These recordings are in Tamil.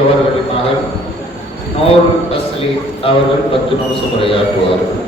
அவர்களின் மகன் நோர் அஸ்லி அவர்கள் பத்து நிமிஷம் உரையாற்றுவார்கள்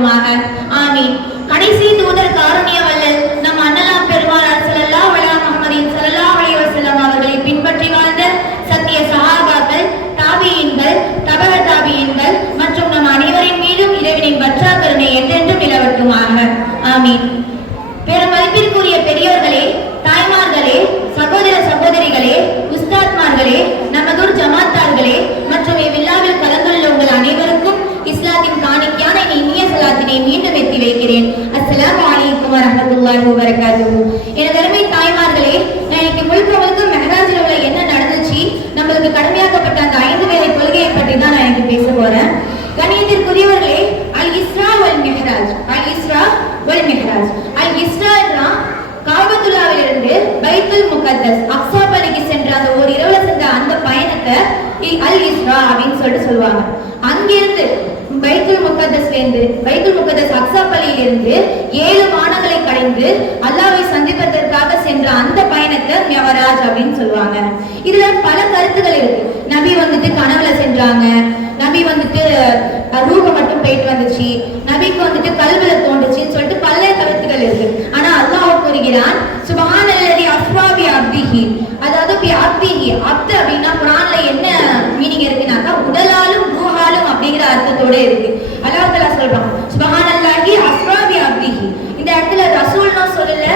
அனைத்தும் ஆமீன். கடைசி தூதர் காரணிய வல்லல் நம் அண்ணலாம் பெருமானார் செல்லல்லா அலைஹி முஹம்மதின் செல்லல்லா அலைஹி செல்லம் அவர்களை பின்பற்றி வாழ்ந்த சத்திய சகாபாக்கள் தாபியின்கள் தபக தாபியின்கள் மற்றும் நம் அனைவரின் மீதும் இறைவனின் பற்றா கருணை என்றென்றும் நிலவட்டுமாக ஆமீன். பெரும் மதிப்பிற்குரிய பெரியோர்களே மீண்டும் அஸ்லாம் வைக்கிறேன் வரமத்துல்லாஹி அலைக்கும் வரஹ்மத்துல்லாஹி வபரகாத்துஹு. எனது அருமை தாய்மார்களே நான் இன்னைக்கு முழுக்க முழுக்க மெஹராஜில் உள்ள என்ன நடந்துச்சு? நம்மளுக்கு கடமையாக்கப்பட்ட அந்த ஐந்து வேலை கொள்கையை பற்றி தான் நான் இன்னைக்கு பேச போறேன். கணியத்திற்குரியவர்களே அல் இஸ்ரா வல் மெஹராஜ். அல் இஸ்ரா வல் மெஹராஜ். அல் இஸ்ரா என்றால் காபத்துல்லாவிலிருந்து பைத்துல் முகத்தஸ் அக்ஸா பலிக்கு சென்ற அந்த ஒரு இரவுல சென்ற அந்த பயணத்தை அல் இஸ்ரா அப்படின்னு சொல்லிட்டு சொல்லுவாங்க. அங்கிருந்து பைத்துல் முகத்தஸ்ல இருந்து பைத்துல் முகத்தஸ் அக்சாப்பள்ளியிலிருந்து ஏழு வானங்களை கடைந்து அல்லாவை சந்திப்பதற்காக சென்ற அந்த பயணத்தை மெவராஜ் அப்படின்னு சொல்லுவாங்க. இதுல பல கருத்துகள் இருக்கு. நபி வந்துட்டு கனவுல சென்றாங்க. நபி வந்துட்டு ரூபம் மட்டும் போயிட்டு வந்துச்சு. நபிக்கு வந்துட்டு கல்வில தோண்டுச்சுன்னு சொல்லிட்டு பல கருத்துகள் இருக்கு. ஆனா அல்லாஹ் கூறுகிறான் சுபஹானல்லதி அஃப்ராபி அப்திஹி. அதாவது பி அப்திஹி அப்து அப்படின்னா குரான்ல என்ன அர்த்தத்தோட இருக்கு. அல்லாஹ் தஆலா சொல்றான் சுபஹானல்லாஹி அஸ்ராபி அப்திஹி இந்த இடத்துல ரசூல்னோ சொல்லல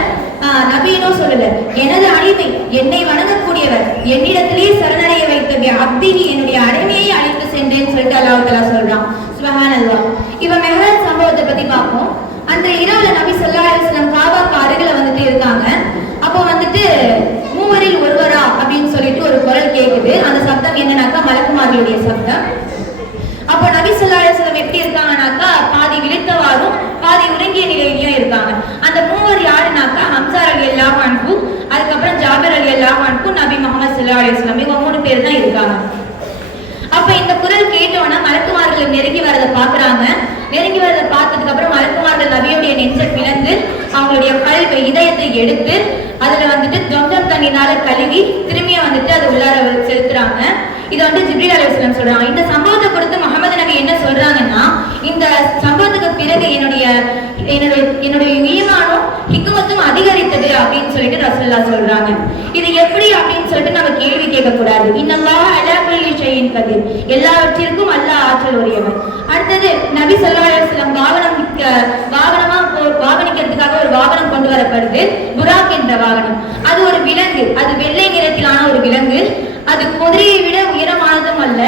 நபீனோ சொல்லல. எனது அடிமை என்னை வணங்கக்கூடியவர் என்னிடத்திலே சரணடைய வைத்த அப்திஹி என்னுடைய அடிமையை அழைத்து சென்றேன்னு சொல்லிட்டு அல்லாஹ் தலா சொல்றான். சுபஹானல்லாஹ். இப்ப மெஹராஜ் சம்பவத்தை பத்தி பார்ப்போம். அந்த இரவுல நபி சொல்லா அலிஸ்லாம் காபாக்கு அருகில வந்துட்டு இருக்காங்க. அப்போ வந்துட்டு மூவரில் ஒருவரா அப்படின்னு சொல்லிட்டு ஒரு குரல் கேக்குது. அந்த சப்தம் என்னன்னாக்கா மலக்குமார்களுடைய சப்தம் அப்போ நபி ஸல்லல்லாஹு எப்படி இருக்காங்கனாக்கா பாதி விழித்தவாறும் பாதி உறங்கிய நிலையிலையும் இருக்காங்க. அந்த மூவர் யாருனாக்கா ஹம்சா ரலியல்லாஹு அன்ஹு அதுக்கப்புறம் ஜாபிர் ரலியல்லாஹு அன்ஹு நபி முகமது சல்லா அலைஹி இவங்க மூணு பேர் தான் இருக்காங்க. அப்ப இந்த குரல் கேட்டோன்னா மலக்குமார்கள் நெருங்கி வரதை பாக்குறாங்க நெருங்கி வரதை பார்த்ததுக்கு அப்புறம் மலக்குமார்கள் நபியுடைய நெஞ்சை பிளந்து அவங்களுடைய கல்வி இதயத்தை எடுத்து அதுல வந்துட்டு தொண்டம் தண்ணினால கழுவி திரும்பிய வந்துட்டு அது உள்ளார செலுத்துறாங்க. இது வந்து ஜிப்ரீல் அலுவலம் சொல்றாங்க. இந்த சம்பவத்தை கொடுத்து முகமது நபி என்ன சொல்றாங்கன்னா இந்த சம்பவத்துக்கு பிறகு என்னுடைய என்னுடைய என்னுடைய ஈமானும் ஹிக்குமத்தும் அதிகரித்தது அப்படின்னு சொல்லிட்டு ரசல்லா சொல்றாங்க. இது எப்படி அப்படின்னு சொல்லிட்டு நம்ம கேள்வி கேட்கக்கூடாது. இன்னல்லாஹ் அலா குல்லி எல்லாவற்றிற்கும் அல்லாஹ் ஆற்றல் உரியவன். அடுத்தது நபி ஸல்லல்லாஹு அலைஹி வாகனம் மிக்க- வாகனமா போ- வாகனிக்கிறதுக்காக ஒரு வாகனம் கொண்டு வரப்படுது. புராக் என்ற வாகனம். அது ஒரு விலங்கு. அது வெள்ளை நிறத்திலான ஒரு விலங்கு. அது குதிரையை விட உயரமானதும் அல்ல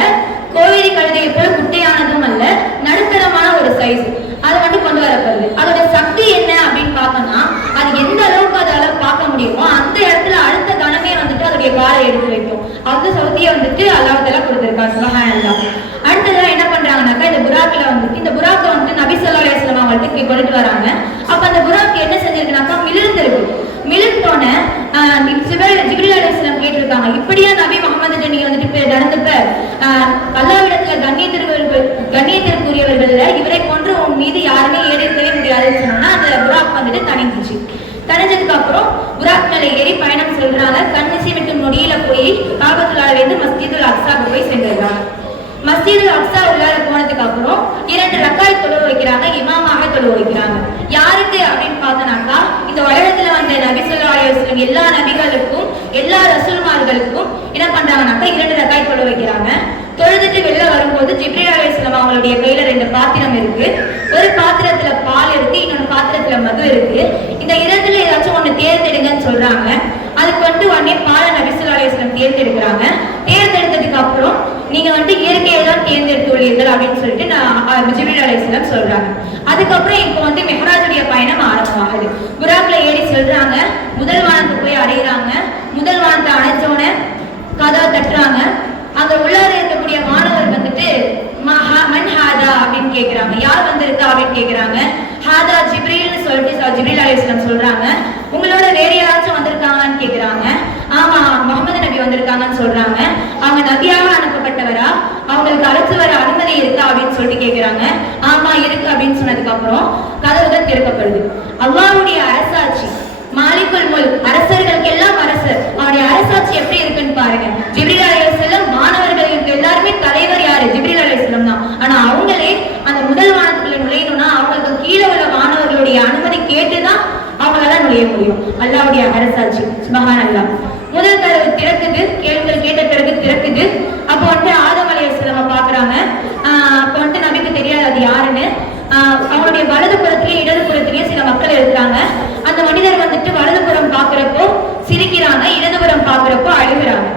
கோவிலி கழுதையை போல குட்டையானதும் அல்ல நடுத்தரமான ஒரு சைஸ் அது மட்டும் கொண்டு வரப்படுது அதோட சக்தி என்ன அப்படின்னு பார்த்தோம்னா அது எந்த அளவுக்கு அதால பார்க்க முடியுமோ அந்த இடத்துல அடுத்த கணமே வந்துட்டு அதோடைய காலை எடுத்து வைக்கும். அந்த சவுதியை வந்துட்டு அல்லாஹ் கொடுத்துருக்கா சுபஹானல்லாஹ் அடுத்ததா என்ன பண்றாங்கனாக்கா இந்த புறாக்கில் வந்துட்டு இந்த புராக்கை வந்துட்டு நபி ஸல்லல்லாஹு அலைஹி அவங்கள்ட்ட கொண்டுட்டு வராங்க. அப்ப அந்த புராக்கு என்ன செஞ்சிருக்குனாக்கா மிளிர்ந்திருக்கு. மிளிர்ந்தோன்னே ஆஹ் ஜிப்ரீல் ஜிப்ரீல் கேட்டிருக்காங்க. இப்படியா நபி முகமது நீங்க வந்துட்டு நடந்துப்ப பல்லாவிடத்துல அல்லாஹ்விடத்துல கண்ணியத்திற்கு கண்ணியத்திற்குரியவர்கள்ல இவரை போன்று உன் மீது யாருமே ஏறிக்கவே முடியாதுன்னு சொன்னோம்னா அந்த புராக் வந்துட்டு தணிஞ்சிச்சு தணிஞ்சதுக்கு அப்புறம் புராக் மேல ஏறி பயணம் செல்றாங்க. கண்ணிசை விட்டு நொடியில போய் காபத்துலாவிலிருந்து மஸ்ஜிதுல் அக்சாவுக்கு போய் சென்றிருக்காங்க. மஸ்ஜிதுல் அக்ஸா உள்ளார போனதுக்கு அப்புறம் இரண்டு ரக்காய் தொழுவ வைக்கிறாங்க இமாமாக தொழுவ வைக்கிறாங்க. யாருக்கு அப்படின்னு பார்த்தோம்னாக்கா இந்த உலகத்துல வந்த நபி சொல்லா எல்லா நபிகளுக்கும் எல்லா ரசூல்மார்களுக்கும் என்ன பண்றாங்கனாக்கா இரண்டு ரக்காய் இருக்கு. ஒரு பாத்திரத்துல பால் இருக்கு இன்னொரு பாத்திரத்துல மது இருக்கு. இந்த இரண்டுல ஏதாச்சும் ஒண்ணு தேர்ந்தெடுங்கன்னு சொல்றாங்க. அதுக்கு வந்து உடனே பால நபிசுல்லாஸ்லம் தேர்ந்தெடுக்கிறாங்க. தேர்ந்தெடுத்ததுக்கு அப்புறம் நீங்க வந்து இயற்கையை தான் தேர்ந்தெடுத்துள்ளீர்கள் அப்படின்னு சொல்லிட்டு நான் ஜிபில் அலைஸ்லாம் சொல்றாங்க. அதுக்கப்புறம் இப்போ வந்து மெஹராஜுடைய பயணம் ஆரம்பமாகுது. புறாக்ல ஏறி சொல்றாங்க. முதல் வானத்துக்கு போய் அடையிறாங்க. முதல் வானத்தை அடைச்சோடனே கதா தட்டுறாங்க. அங்க உள்ளார இருக்க கேக்குறாங்க யார் வந்திருக்கா அப்படின்னு ஹாதா ஜிப்ரீல்னு சொல்லிட்டு ஜிப்ரீல் அலைஹிஸ்ஸலாம் சொல்றாங்க. உங்களோட வேற யாராச்சும் வந்திருக்காங்கன்னு கேக்குறாங்க. ஆமா முகமது நபி வந்திருக்காங்கன்னு சொல்றாங்க. அவங்க நபியாக அனுப்பப்பட்டவரா? அவங்களுக்கு அழைச்சு வர அனுமதி இருக்கா அப்படின்னு சொல்லிட்டு கேக்குறாங்க. ஆமா இருக்கு அப்படின்னு சொன்னதுக்கு அப்புறம் கதவுகள் திறக்கப்படுது. அல்லாஹ்வுடைய அரசாட்சி மாலிகுல் முல் அரசர்களுக்கு எல்லாம் அரசர் அவருடைய அரசாட்சி எப்படி இருக்குன்னு பாருங்க. ஜிப்ரீல் அலைஹிஸ்ஸலாம் மாணவர்களுக்கு எல்லாருமே தலை யாரு ஜிப்ரீல் அலைஹிஸ்ஸலாம் தான் ஆனா அவங்களே அந்த முதல் வானத்துக்குள்ள நுழையணும்னா அவங்களுக்கு கீழே உள்ள மாணவர்களுடைய அனுமதி கேட்டுதான் அவங்களால நுழைய முடியும் அல்லாஹ்வுடைய அரசாட்சி சுபஹான் அல்லாஹ் முதல் கதவு திறக்குது கேள்விகள் கேட்ட பிறகு திறக்குது அப்போ வந்து ஆதம் அலைஹிஸ்ஸலாம பாக்குறாங்க ஆஹ் அப்போ வந்து நபிக்கு தெரியாது அது யாருன்னு ஆஹ் அவங்களுடைய வலது புறத்திலேயே இடது புறத்திலேயே சில மக்கள் இருக்கிறாங்க அந்த மனிதர் வந்துட்டு வலதுபுறம் பாக்குறப்போ சிரிக்கிறாங்க இடதுபுறம் பாக்குறப்போ அழுகுறாங்க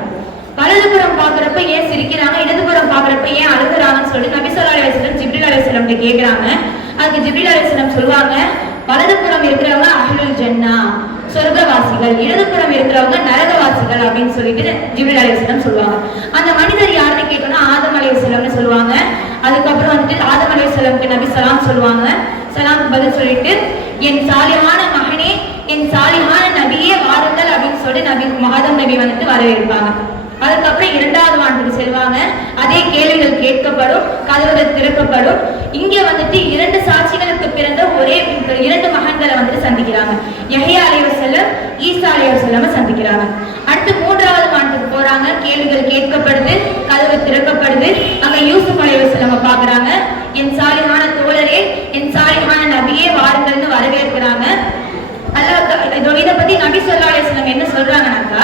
வலதுபுறம் பாக்குறப்ப ஏன் சிரிக்கிறாங்க இடதுபுறம் பாக்குறப்ப ஏன் அழுகுறாங்கன்னு சொல்லி நபி ஸல்லல்லாஹு அலைஹி வஸல்லம் ஜிப்ரீல் அலைஹிஸ்ஸலாம் கேக்குறாங்க. அதுக்கு ஜிபில் அலைஹிஸ்ஸலாம் சொல்லுவாங்க வலதுபுறம் இருக்கிறவங்க அகிலுல் ஜன்னா சொர்க்கவாசிகள். இடதுபுறம் இருக்கிறவங்க நரகவாசிகள் அப்படின்னு சொல்லிட்டு ஜிபில் அலைஹிஸ்ஸலாம் சொல்லுவாங்க. அந்த மனிதர் யாருன்னு கேட்டோம்னா ஆதம் அலைஹிஸ்ஸலாம்னு சொல்லுவாங்க. அதுக்கப்புறம் வந்துட்டு ஆதம் அலைஹிஸ்ஸலாம்க்கு நபி சலாம் சொல்லுவாங்க. சலாம் பதில் சொல்லிட்டு என் சாலியமான மகனே என் சாலியான நபியே வாருங்கள் அப்படின்னு சொல்லிட்டு நபி மகாதம் நபி வந்துட்டு வரவேற்பாங்க. அதுக்கப்புறம் இரண்டாவது ஆண்டுக்கு செல்வாங்க. அதே கேள்விகள் கேட்கப்படும் கதவுகள் திறக்கப்படும். இங்க வந்துட்டு இரண்டு சாட்சிகளுக்கு பிறந்த ஒரே இரண்டு மகன்களை வந்துட்டு சந்திக்கிறாங்க. யஹியா அலைவர் செல்லம் ஈசா அலைவர் செல்லம சந்திக்கிறாங்க. அடுத்து மூன்றாவது ஆண்டுக்கு போறாங்க. கேள்விகள் கேட்கப்படுது கதவு திறக்கப்படுது. அங்க யூசுப் அலைவர் செல்லம பாக்குறாங்க என் சாலிமான தோழரே என் சாலிமான நபியே வாருங்கள்னு வரவேற்கிறாங்க. அல்லாஹ் இதை பத்தி நபி ஸல்லல்லாஹு அலைஹி என்ன சொல்றாங்கன்னாக்கா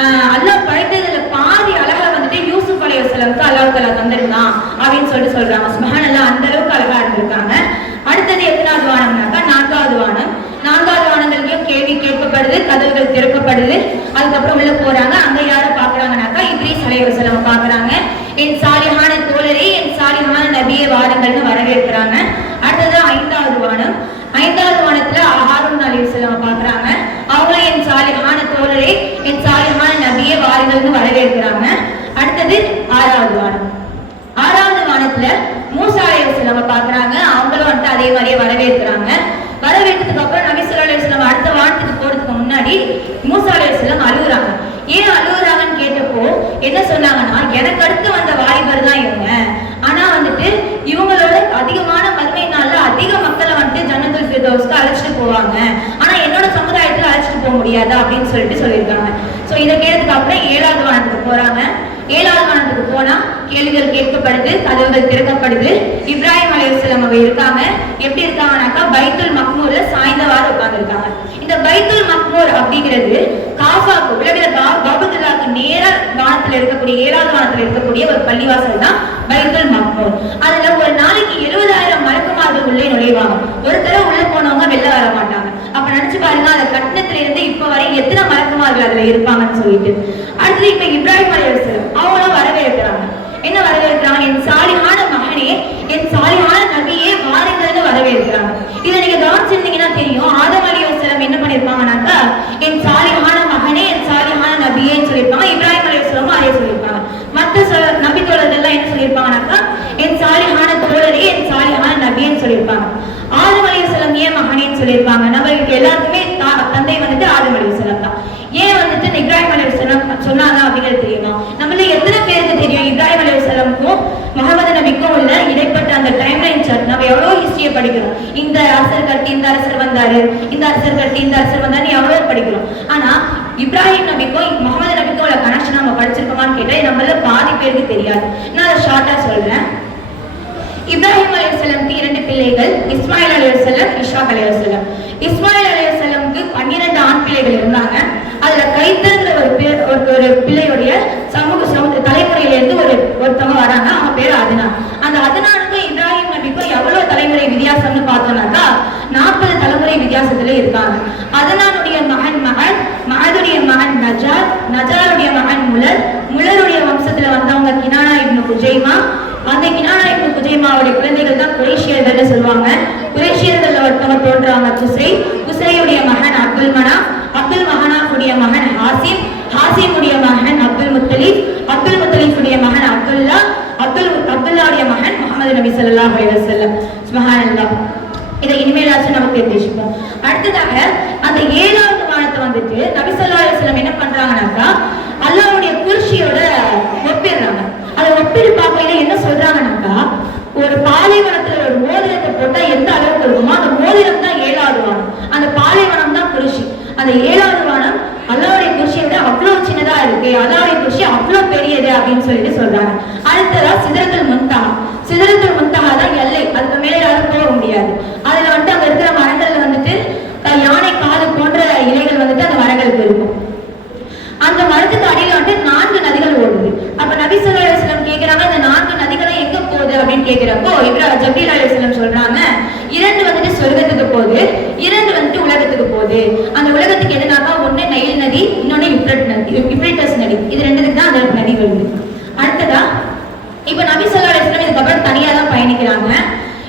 ஆஹ் அல்லாஹ் படைத்ததுல பாதி அழகா வந்துட்டு யூசுப் அலைய செலவுக்கு அல்லாஹ் தஆலா தந்திருந்தான் அப்படின்னு சொல்லிட்டு சொல்றாங்க. சுப்ஹானல்லாஹ் அந்த அளவுக்கு அழகா இருந்திருக்காங்க. அடுத்தது எத்தனாவது வானம்னாக்கா நான்காவது வானம். நான்காவது வானங்கள்லயும் கேள்வி கேட்கப்படுது கதவுகள் திறக்கப்படுது. அதுக்கப்புறம் உள்ள போறாங்க. அங்க யாரை பாக்குறாங்கனாக்கா இத்ரீஸ் அலைஹி வஸல்லம் பாக்குறாங்க என் சாலிஹான தோழரே என் சாலிஹான நபியை வாருங்கள்னு வரவேற்கிறாங்க அடுத்தது ஐந்தாவது வானம் ஐந்தாவது வானத்துல ஹாரூன் அலைஹிஸ்ஸலாம் பாக்குறாங்க அவங்களும் என் சாலிஹான தோழரே என் சாலிஹான நபியே வாருங்கள்னு வரவேற்கிறாங்க அடுத்தது ஆறாவது வானம் ஆறாவது வானத்துல மூசா அலைஹிஸ்ஸலாம் பாக்குறாங்க அவங்களும் வந்துட்டு அதே மாதிரியே வரவேற்கிறாங்க. வரவேற்றதுக்கு அப்புறம் நபி ஸல்லல்லாஹு அடுத்த வாரத்துக்கு போறதுக்கு முன்னாடி மூசா அலைஹிஸ்ஸலாம் அழுகுறாங்க. ஏன் அழுகுறாங்கன்னு கேட்டப்போ என்ன சொன்னாங்கன்னா எனக்கு அடுத்து வந்த வாலிபர் தான் இவங்க. ஆனா வந்துட்டு இவங்களோட அதிகமான மறுமை நாள்ல அதிக மக்களை வந்துட்டு ஜன்னத்துல் ஃபிர்தோஸ்க்கு அழைச்சிட்டு போவாங்க. ஆனா என்னோட சமுதாயத்துல அழைச்சிட்டு போக முடியாது அப்படின்னு சொல்லிட்டு சொல்லியிருக்காங்க. சோ இதை கேட்டதுக்கு அப்புறம் ஏழாவது வாரத்துக்கு போறாங்க. ஏழாவது மாதத்துக்கு போனா கேள்விகள் கேட்கப்படுது கதவுகள் திறக்கப்படுது. இப்ராஹிம் அலையுஸ்லம் அவங்க இருக்காங்க. எப்படி இருக்காங்கனாக்கா பைத்துல் மக்மூர்ல சாய்ந்தவாறு உட்கார்ந்திருக்காங்க. இந்த பைத்துல் மக்மூர் அப்படிங்கிறது காஃபாக்கு உலகில பாபுதுல்லாக்கு நேரா வானத்துல இருக்கக்கூடிய ஏழாவது வானத்துல இருக்கக்கூடிய ஒரு பள்ளிவாசல் தான் பைத்துல் மக்மூர். அதுல ஒரு நாளைக்கு எழுபதாயிரம் மலக்குமார்கள் உள்ளே நுழைவாங்க. ஒரு தடவை உள்ள போனவங்க வெளில வர மாட்டாங்க அப்ப நினைச்சு பாருங்க அந்த கட்டணத்துல இருந்து இப்ப வரை எத்தனை மயக்கமார்கள் அதுல இருப்பாங்கன்னு சொல்லிட்டு. அடுத்தது இப்ப இப்ராஹிம் அலைஹிஸ்ஸலாம் அவங்களும் வரவேற்கிறாங்க. என்ன வரவேற்கிறாங்க? என் சாலிஹான மகனே என் சாலிஹான நபியே வாருங்கள்னு வரவேற்கிறாங்க. இதை நீங்க கவனிச்சிருந்தீங்கன்னா தெரியும். ஆதம் அலைஹிஸ்ஸலாம் என்ன பண்ணிருப்பாங்கனாக்கா என் சாலிஹான மகனே என் சாலிஹான நபியேன்னு சொல்லியிருப்பாங்க இப்ராஹிம் அலைஹிஸ்ஸலாமும் அதே சொல்லியிருப்பாங்க. மத்த சொ- நபி தோழர்கள் எல்லாம் என்ன சொல்லியிருப்பாங்கனாக்கா என் சாலிஹான தோழரே என் சாலிஹான நபியேன்னு சொல்லியிருப்பாங்க. ஆதம் ஏன் சொல்லியிருப்பாங்க. நம்மளுக்கு எல்லாருக்குமே தா- தந்தை வந்துட்டு ஆதம் அலைஹிஸ்ஸலாம் தான். ஏன் வந்துட்டு இப்ராஹிம் அலி வசலம் சொன்னாங்க அப்படிங்கிறது தெரியுமா? நம்மள எத்தனை பேருக்கு தெரியும் இப்ராஹிம் அலைஹிஸ்ஸலாமுக்கும் முகமது நபிக்கும் உள்ள இடைப்பட்ட அந்த டைம் லைன் சார்ட் நம்ம எவ்வளவு ஹிஸ்டரியை படிக்கிறோம். இந்த அரசர் கட்டி இந்த அரசர் வந்தாரு இந்த அரசர் கட்டி இந்த அரசர் வந்தாரு எவ்வளவு படிக்கிறோம். ஆனா இப்ராஹிம் நபிக்கும் முகமது நபிக்கும் உள்ள கனெக்ஷன் நம்ம படிச்சிருக்கோமான்னு கேட்டா நம்மள பாதி பேருக்கு தெரியாது. நான் அதை ஷார்ட்டா சொல்றேன். இப்ராஹிம் அலைஹிஸ்ஸலாமுக்கு இரண்டு பிள்ளைகள் இஸ்மாயில் அலையசலம் இஷாக் அலையசலம் இஸ்மாயில் அலைஹிஸ்ஸலாமுக்கு பன்னிரண்டு ஆண் பிள்ளைகள் இருந்தாங்க. அதுல கைத்தங்கிற ஒரு பேர் ஒரு பிள்ளையுடைய சமூக சமூக தலைமுறையில இருந்து ஒரு ஒருத்தவங்க வராங்க. அவங்க பேர் அதுனா. அந்த அதுனானுக்கும் இப்ராஹிம் நபிக்கும் எவ்வளவு தலைமுறை வித்தியாசம்னு பார்த்தோம்னாக்கா நாற்பது தலைமுறை வித்தியாசத்துல இருக்காங்க. அதனானுடைய மகன் மகன் மகதுடைய மகன் நஜார் நஜாருடைய மகன் முலர் முலருடைய வம்சத்துல வந்தவங்க கினானா இப்னு குஜைமா அந்த கினானா இப்னு குஜைமாவுடைய குழந்தைகள் தான் குரேஷியர்கள் சொல்லுவாங்க. குரேஷியர்கள் ஒருத்தவங்க தோன்றாங்க. குசை குசையுடைய மகன் அப்துல் மனா அப்துல் மகனாவுடைய மகன் ஹாசிம். ஹாசிமுடைய மகன் அப்துல் முத்தலீப். அப்துல் முத்தலீஃபுடைய மகன் அப்துல்லா. அப்துல் அப்துல்லாவுடைய மகன் முகமது நபி சொல்லா அலைஹி வஸல்லம். இதை இனிமேலாச்சும் நமக்கு தெரிஞ்சுப்போம் அடுத்ததாக அந்த ஏழாவது வானத்தை வந்துட்டு நபிசல்லா அலுவலம் என்ன பண்றாங்கன்னாக்கா அல்லாவுடைய குர்ஷியோட ஒப்பிடுறாங்க அதை ஒப்பிடு பார்க்கையில என்ன சொல்றாங்கன்னாக்கா ஒரு பாலைவனத்துல ஒரு மோதிரத்தை போட்டா எந்த அளவுக்கு இருக்குமோ அந்த தான் ஏழாவது வானம் அந்த பாலைவனம் தான் குருஷி. அந்த ஏழாவது வானம் அல்லாவுடைய குருஷியை விட அவ்வளவு சின்னதா இருக்கு அல்லாவுடைய குருஷி அவ்வளவு பெரியது அப்படின்னு சொல்லிட்டு சொல்றாங்க. அடுத்ததா சிதறத்தில் முன்தகா. சிதறத்தில் முன்தகா தான் எல்லை. அதுக்கு மேலே யாரும் போக முடியாது. அதுல வந்துட்டு அங்க இருக்கிற மரங்கள்ல வந்துட்டு யானை காது போன்ற இலைகள் வந்துட்டு அந்த மரங்களுக்கு இருக்கும். அந்த மரத்துக்கு அடியில வந்துட்டு நான்கு நதிகள் ஓடுது. அப்ப நபி சொல்லா அலிஸ்லாம் கேக்குறாங்க இந்த நான்கு நதிகளும் எங்க போகுது அப்படின்னு கேக்குறப்போ இப்ரா ஜபீல் அலிஸ்லம் சொல்றாங்க சொர்க்கத்துக்கு போகுது இரண்டு வந்துட்டு உலகத்துக்கு போகுது. அந்த உலகத்துக்கு எதுனாக்கா ஒண்ணு நைல் நதி இன்னொன்னு இப்ரட் நதி நதி. இது ரெண்டுக்கு தான் அந்த நதி வருது அடுத்ததா இப்ப நபி சொல்லா அலிஸ்லாம் இதுக்கப்புறம் தனியா தான் பயணிக்கிறாங்க.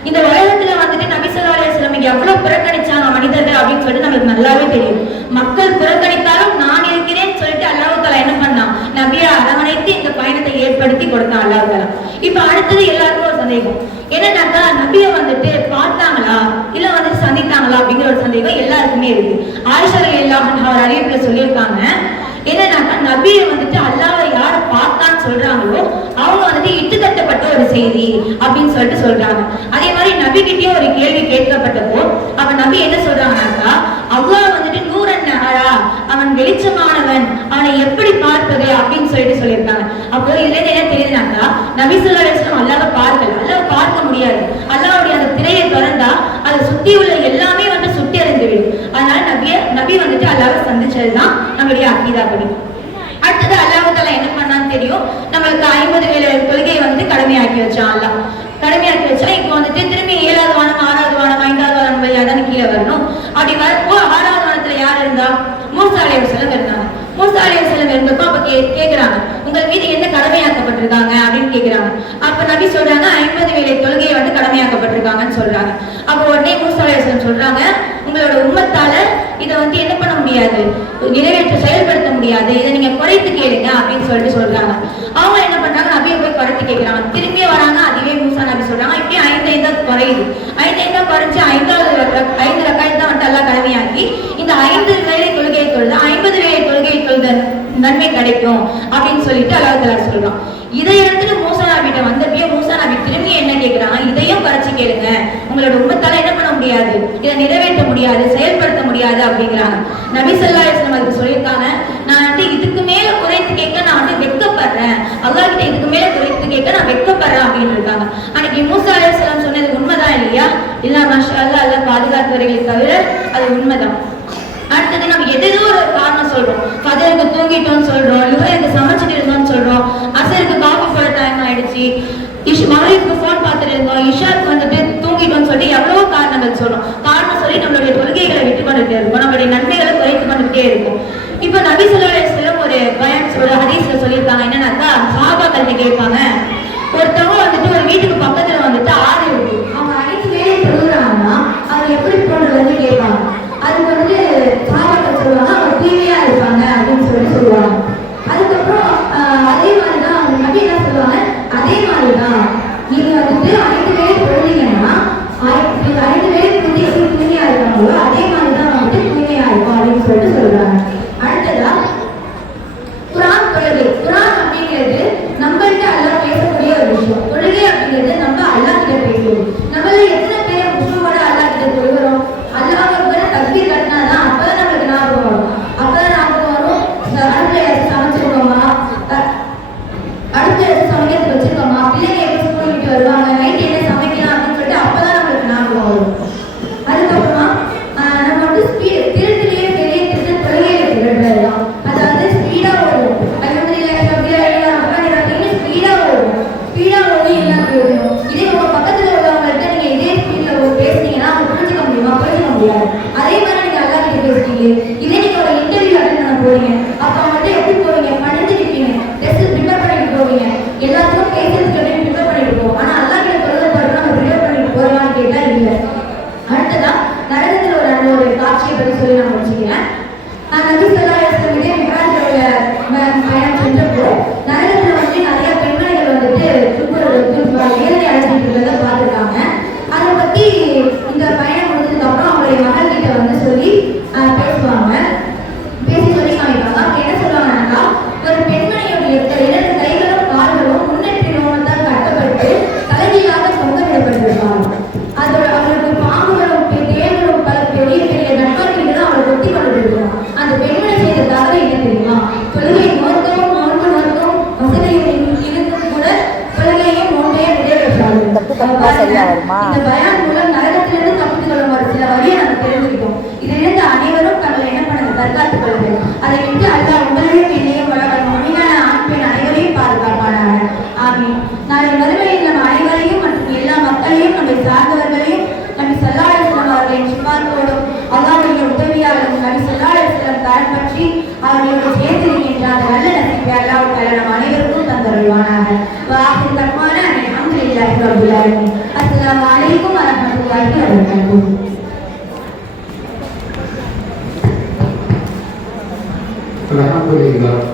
இந்த உலகத்துல வந்துட்டு நபி சொல்லா அலிஸ்லாம் எவ்வளவு புறக்கணிச்சாங்க மனிதர்கள் அப்படின்னு சொல்லிட்டு நம்மளுக்கு நல்லாவே தெரியும். மக்கள் புறக்கணித்தாலும் நான் இருக்கிறேன் சொல்லிட்டு அல்லாஹ் என்ன பண்ணான்? நபியை அரவணைத்து இந்த பயணத்தை ஏற்படுத்தி கொடுத்தான் அல்லாஹ். இப்ப அடுத்தது எல்லாருக்கும் ஒரு சந்தேகம். என்னன்னாக்கா நபியை தன்மை இருக்கு. ஆயிஷா எல்லாம் அவர் அறிவிப்புல சொல்லியிருக்காங்க. என்னன்னாக்கா நபியை வந்துட்டு அல்லாவை யார பார்த்தான்னு சொல்றாங்களோ அவங்க வந்துட்டு இட்டுக்கட்டப்பட்ட ஒரு செய்தி அப்படின்னு சொல்லிட்டு சொல்றாங்க. அதே மாதிரி நபி கிட்டயும் ஒரு கேள்வி கேட்கப்பட்டப்போ அவன் நபி என்ன சொல்றாங்கன்னாக்கா அல்லாஹ் வந்துட்டு நூறன் நகரா அவன் வெளிச்சமானவன் அவனை எப்படி பார்ப்பது அப்படின்னு சொல்லிட்டு சொல்லியிருக்காங்க. அப்போ இதுல இருந்து என்ன தெரியுதுனாக்கா நபி சொல்லா அலிஸ்லாம் பார்க்கல. அல்லாஹ் பார்க்க முடியாது. அல்லாவுடைய அந்த திரையை திறந்தா அதை சுத்தி உள்ள எல்லாமே நபி வந்துட்டு அல்லாஹ்வை சந்திச்சதுதான் நம்மளுடைய அக்கீதா படி. அடுத்தது அல்லாஹ் என்ன பண்ணான்னு தெரியும்? நம்மளுக்கு ஐம்பது வேலை கொள்கையை வந்து கடமையாக்கி வச்சான் அல்லாஹ். கடமையாக்கி வச்சா இப்போ வந்துட்டு திரும்பி ஏழாவது வானம் ஆறாவது வானம் ஐந்தாவது வானம் வழியாக தான் கீழே வரணும். அப்படி வரப்போ ஆறாவது வானத்துல யார் இருந்தா? மூசா செலவு இருந்தாங்க. மூசா செலவு இருந்தப்போ அப்ப கே கேக்குறாங்க உங்கள் மீது என்ன கடமையாக்கப்பட்டிருக்காங்க? அப்படின்னு கேக்குறாங்க. அப்ப நபி சொல்றாங்க ஐம்பது வேலை தொழுகையை வந்து கடமையாக்கப்பட்டிருக்காங்கன்னு சொல்றாங்க. அப்போ உடனே மூசா சொல்றாங்க வந்து என்ன பண்ண முடியாது? நிறைவேற்ற செயல்படுத்த முடியாது. இதை நீங்க குறைத்து கேளுங்க அப்படின்னு சொல்லிட்டு சொல்றாங்க. அவங்க என்ன பண்றாங்க? நபியை போய் குறைத்து கேட்கிறாங்க. திரும்பி வராங்க. அதுவே மூசா நபி சொல்றாங்க. இப்படி ஐந்து ஐந்தா குறையுது. ஐந்து ஐந்தா குறைஞ்சு ஐந்தாவது ஐந்து ரக்காய் தான் வந்துட்டு எல்லாம் கடமையாக்கி இந்த ஐந்து வேலை தொழுகை தொழுது ஐம்பது வேலை தொழுகை தொழுத நன்மை கிடைக்கும் அப்படின்னு சொல்லிட்டு அல்லாஹ் தலா சொல்றான். இதை எடுத்துட்டு மூசா நபிட்ட வந்தப்பயே மூசா நபி திரும்பி என்ன கேட்கிறாங்க? இதையும் குறைச்சு கேளுங்க. உங்களோட உம்மத்தால என்ன பண்ண முடியாது? இதை நிறைவேற்ற முடியாது. செயல் முடியாது அப்படிங்கிறாங்க. நபி ஸல்லல்லாஹு அலைஹி அதுக்கு சொல்லியிருக்காங்க நான் வந்து இதுக்கு மேல குறைத்து கேட்க நான் வந்து வெக்கப்படுறேன் அல்லா கிட்ட இதுக்கு மேல குறைத்து கேட்க நான் வெக்கப்படுறேன் அப்படின்னு இருக்காங்க. அன்னைக்கு மூசா அலைஹிஸ்ஸலாம் சொன்னது உண்மைதான் இல்லையா? இல்ல மாஷா அல்லாஹ் அல்ல பாதுகாத்தவர்களை தவிர அது உண்மைதான். அடுத்தது நம்ம எதோ ஒரு காரணம் சொல்றோம். ஃபஜருக்கு தூங்கிட்டோம்னு சொல்றோம் லுஹருக்கு சமைச்சிட்டு இருந்தோம்னு சொல்றோம் அசருக்கு காஃபி போட டைம் ஆயிடுச்சு இஷ் மகளிருக்கு ஃபோன் பார்த்துட்டு இருந்தோம் இஷாக்கு வந்துட்டு தூங்கிட்டோம்னு சொல்லிட்டு எவ்வளவோ காரணங்கள் சொல்றோம் காரணம் சொல்லி நம்மளுடைய தொழுகைகளை இருக்கும். நம்மளுடைய நன்மைகளை குறைத்து கொண்டுட்டே இருக்கும். இப்போ நபி ஸல்லல்லாஹு ஒரு பயன் ஒரு ஹரீஸ்ல சொல்லியிருக்காங்க. என்னன்னாக்கா சஹாபாக்கள்கிட்ட கேட்பாங்க. 발표 올까요? 그럼 한 분이 이거